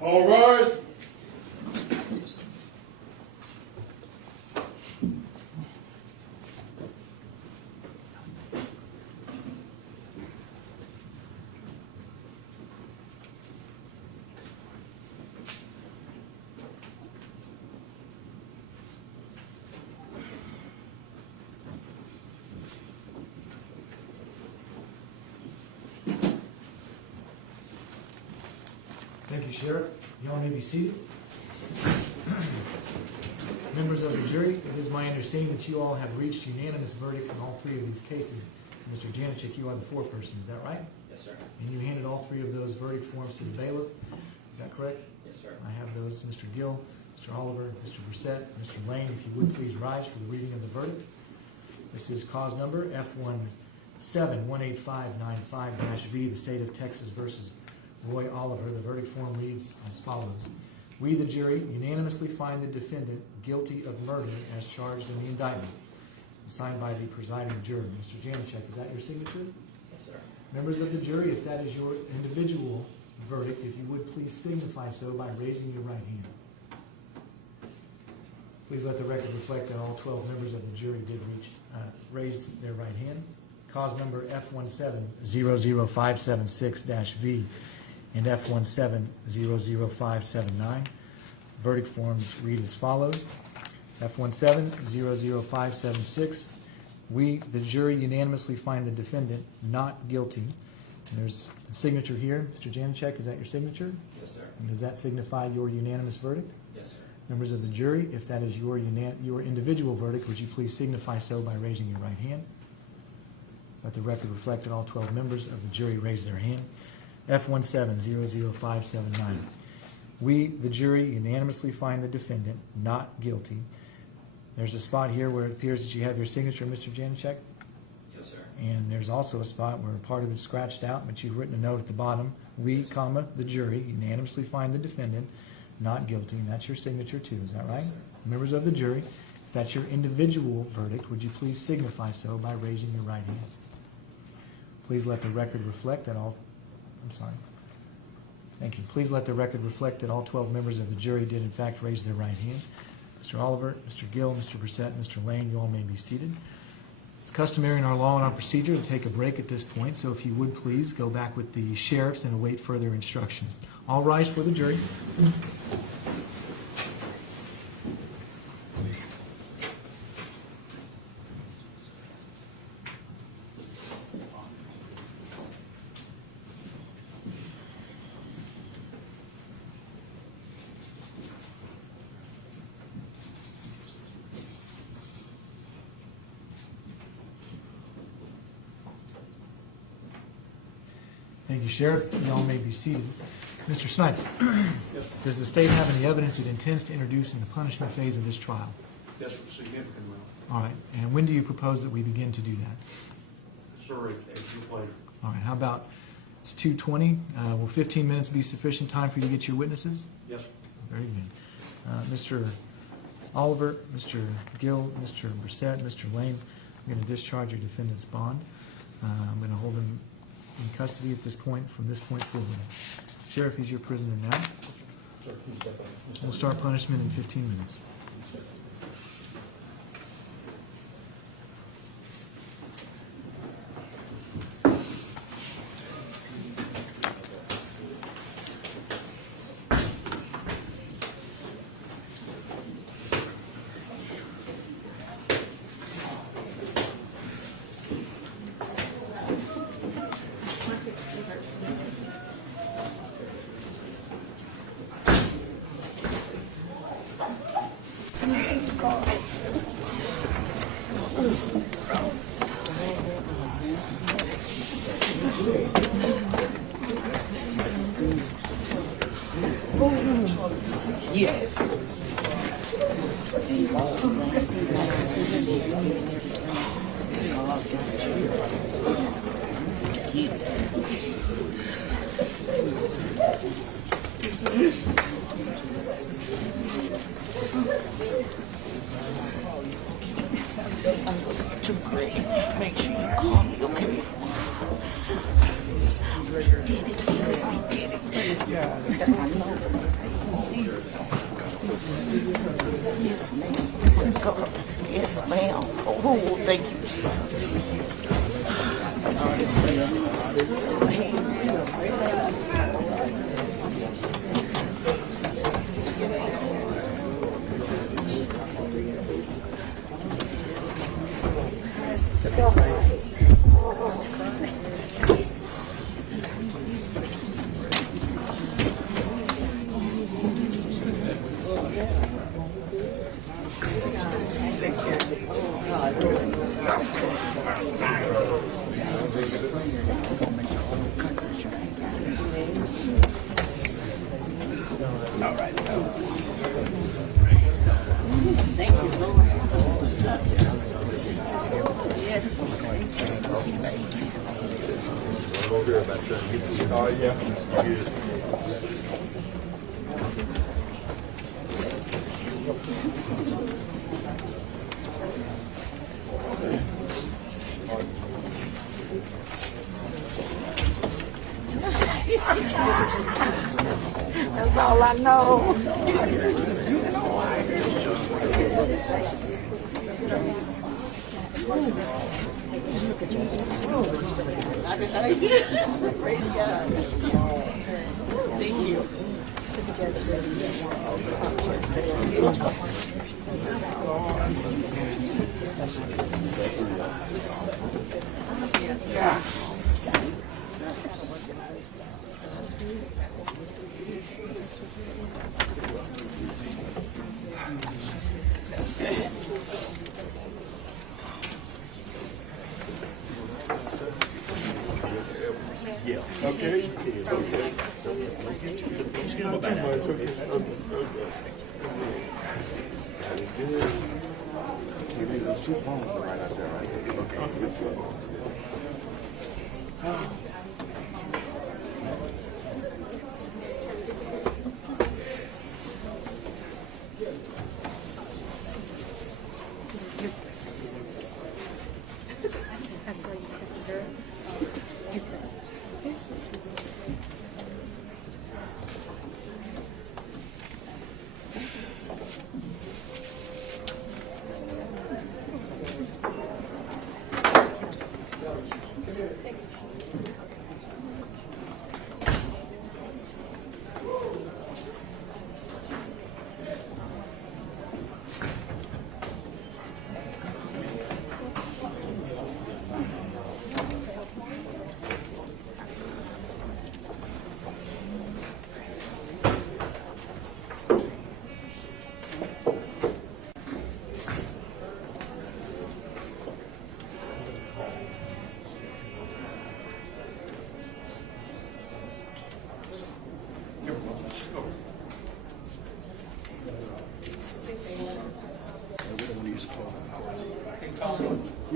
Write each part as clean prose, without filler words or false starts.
All rise. Thank you, Sheriff. You all may be seated. Members of the jury, it is my understanding that you all have reached unanimous verdicts in all three of these cases. Mr. Janachik, you are the foreperson, is that right? Yes, sir. And you handed all three of those verdict forms to the bailiff, is that correct? Yes, sir. I have those, Mr. Gill, Mr. Oliver, Mr. Brissett, Mr. Lane, if you would please rise for the reading of the verdict. This is cause number F1718595-V, the state of Texas versus Roy Oliver. The verdict form reads as follows. We, the jury, unanimously find the defendant guilty of murder as charged in the indictment. Signed by the presiding juror. Mr. Janachik, is that your signature? Yes, sir. Members of the jury, if that is your individual verdict, if you would please signify so by raising your right hand. Please let the record reflect that all 12 members of the jury did raise their right hand. Cause number F1700576-V and F1700579. Verdict forms read as follows. F1700576. We, the jury, unanimously find the defendant not guilty. And there's a signature here. Mr. Janachik, is that your signature? Yes, sir. And does that signify your unanimous verdict? Yes, sir. Members of the jury, if that is your individual verdict, would you please signify so by raising your right hand? Let the record reflect that all 12 members of the jury raise their hand. F1700579. We, the jury, unanimously find the defendant not guilty. There's a spot here where it appears that you have your signature, Mr. Janachik. Yes, sir. And there's also a spot where part of it's scratched out, but you've written a note at the bottom. We, comma, the jury, unanimously find the defendant not guilty. And that's your signature too, is that right? Yes, sir. Members of the jury, if that's your individual verdict, would you please signify so by raising your right hand? Please let the record reflect that all, Thank you. Please let the record reflect that all 12 members of the jury did in fact raise their right hand. Mr. Oliver, Mr. Gill, Mr. Brissett, Mr. Lane, you all may be seated. It's customary in our law and our procedure to take a break at this point, so if you would please go back with the sheriffs and await further instructions. All rise for the jury. Thank you, Sheriff. Y'all may be seated. Mr. Snipes, does the state have any evidence it intends to introduce in the punishment phase of this trial? Yes, sir, significant amount. All right, and when do you propose that we begin to do that? Sir, at your pleasure. All right, how about, it's 2:20, will 15 minutes be sufficient time for you to get your witnesses? Yes, sir. Very good. Mr. Oliver, Mr. Gill, Mr. Brissett, Mr. Lane, I'm going to discharge your defendant's bond. I'm going to hold him in custody at this point, from this point forward. Sheriff, he's your prisoner now. Sir, please step up. We'll start punishment in 15 minutes. Yes. Too great. Make sure you call me, okay? Yes, ma'am. God. Yes, ma'am. Oh, thank you, That's all I know. Praise God. Thank you. Yes. Yeah. Okay. Okay. Don't skip about too much. Okay. That's good. There's 2 phones right out there, right? Okay. Let's go. Let's go. I saw you cooking her. Stupid.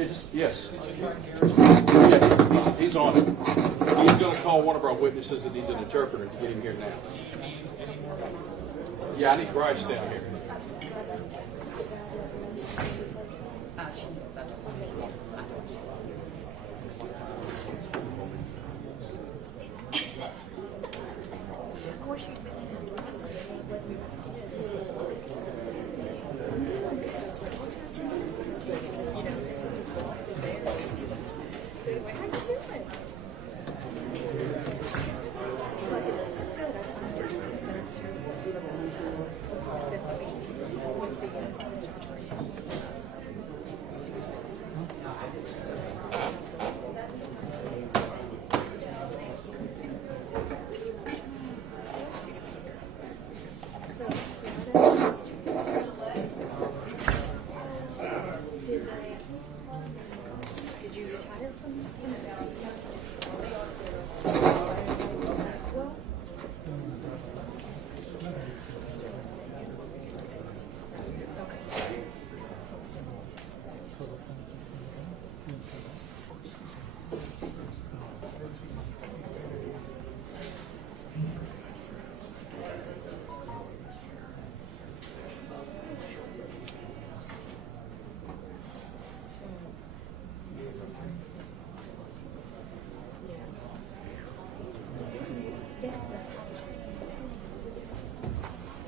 Yeah, yes. Yeah, he's on it. He's going to call one of our witnesses that needs an interpreter to get him here now. Yeah, I need Bryce down here. Did you retire from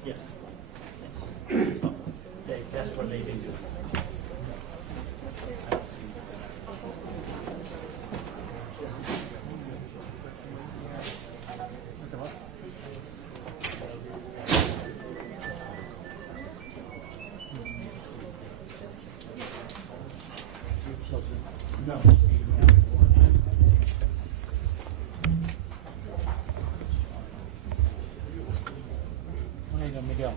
Yes. That's what they do. No. Miguel.